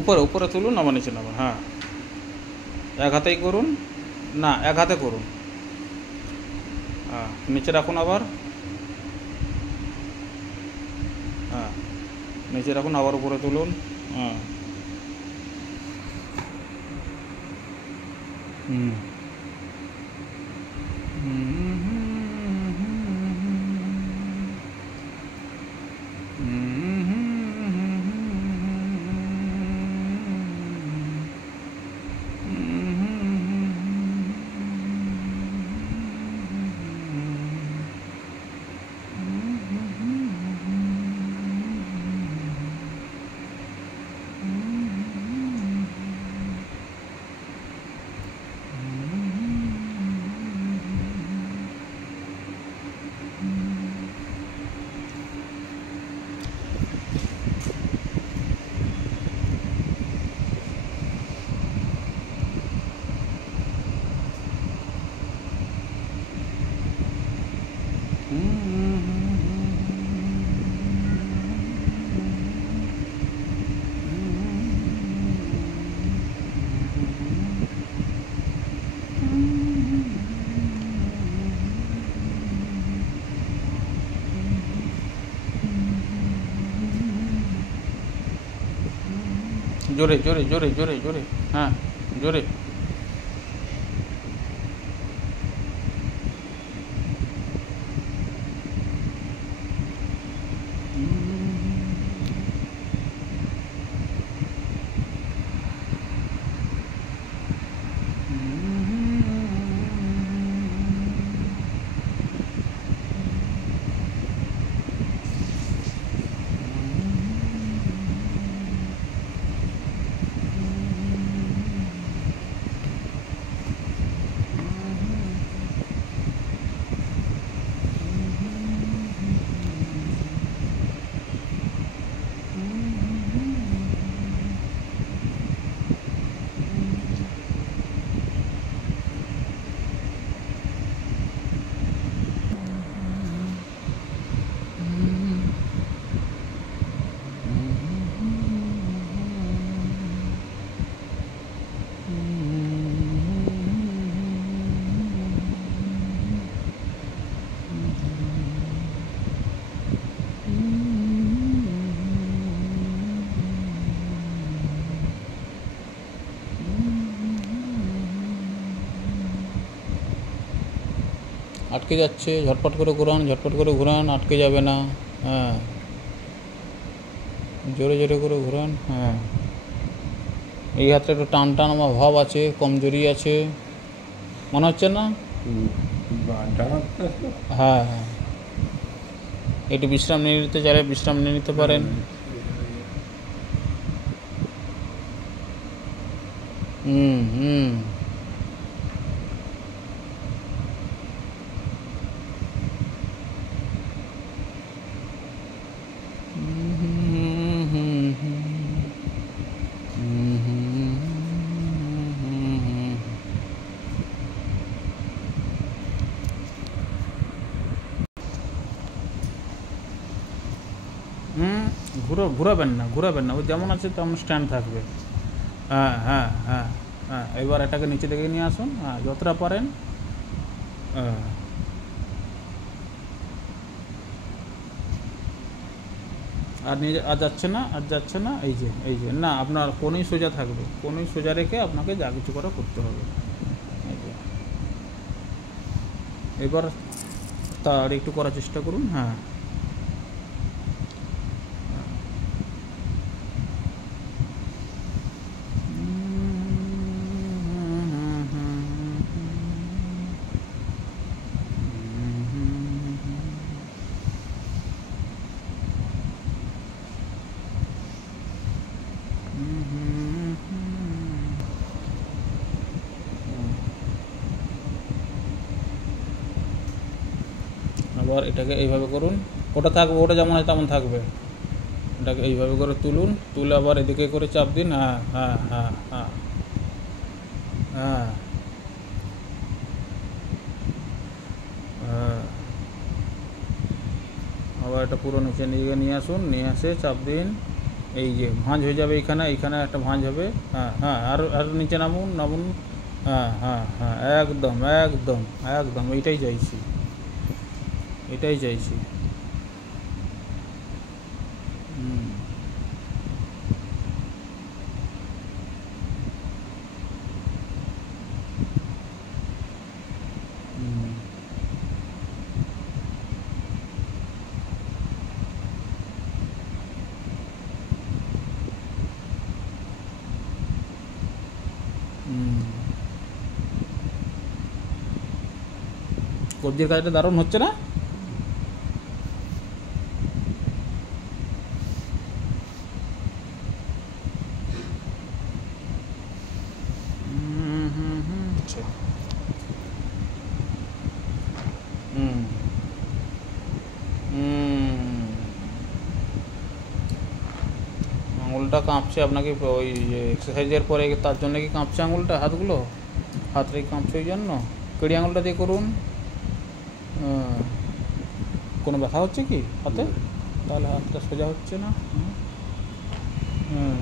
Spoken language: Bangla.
উপরে উপরে তুলুন, আবার নিচে নামান। হ্যাঁ, এক হাতেই করুন, না এক হাতে করুন। হ্যাঁ, নিচে রাখুন আবার। হ্যাঁ, নিচে রাখুন, আবার উপরে তুলুন। হ্যাঁ, হুম জোরে জোরে জোরে জোরে জোরে। হ্যাঁ, জোরে। আটকে যাচ্ছে, ঝটপট করে ঘুরান, ঝটপট করে ঘুরান, আটকে যাবে না। হ্যাঁ, জোরে জোরে করে ঘুরান। হ্যাঁ, এই হাতটা একটু টান টান আমার ভাব আছে, কমজোরি আছে মনে হচ্ছে না? হ্যাঁ হ্যাঁ, একটু বিশ্রাম নিয়ে নিতে চাইলে বিশ্রাম নিয়ে নিতে পারেন। হুম হুম ঘুরাবেন না, ঘুরাবেন না, ওই যেমন আছে তেমন স্ট্যান্ড থাকবে। হ্যাঁ হ্যাঁ হ্যাঁ হ্যাঁ, এবার এটাকে নিচে দিকে নিয়ে আসুন। হ্যাঁ, যতটা পারেন। হ্যাঁ, আর নিয়ে আর যাচ্ছে না, আর যাচ্ছে না। এই যে এই যে, না আপনার কোনোই সোজা থাকবে, কোনোই সোজা রেখে আপনাকে যা কিছু করা করতে হবে। এই যে, এবার তার একটু করার চেষ্টা করুন। হ্যাঁ, এবার এটাকে এইভাবে করুন, ওটা থাকবে, ওটা যেমন হয় তেমন থাকবে, এটাকে এইভাবে করে তুলুন, তুলে আবার এদিকে করে চাপ দিন। হ্যাঁ হ্যাঁ হ্যাঁ হ্যাঁ হ্যাঁ হ্যাঁ, আবার এটা পুরো নিচে নিয়ে আসুন, নিয়ে আসে চাপ দিন, এই যে ভাঁজ হয়ে যাবে, এইখানে এইখানে একটা ভাঁজ হবে। হ্যাঁ হ্যাঁ, আর নিচে নামুন নামুন। হ্যাঁ হ্যাঁ হ্যাঁ, একদম একদম একদম, এইটাই চাইছি, এটাই চাইছি। হুম হুম হুম, কবজির কাজটা দারুণ হচ্ছে না? হুম হুম হুম, আচ্ছা। হুম হুম, আঙুলটা কাঁপছে আপনাকে ওই যে এক্সারসাইজের পরে, তার জন্য কি কাঁপছে আঙুলটা, হাতগুলো, হাতটাই কাঁপছে ওই জন্য? কেড়ি আঙুলটা দিয়ে করুন। আহ, কোনো ব্যথা হচ্ছে কি হাতে? তাহলে হাতটা সোজা হচ্ছে না। হুম হুম।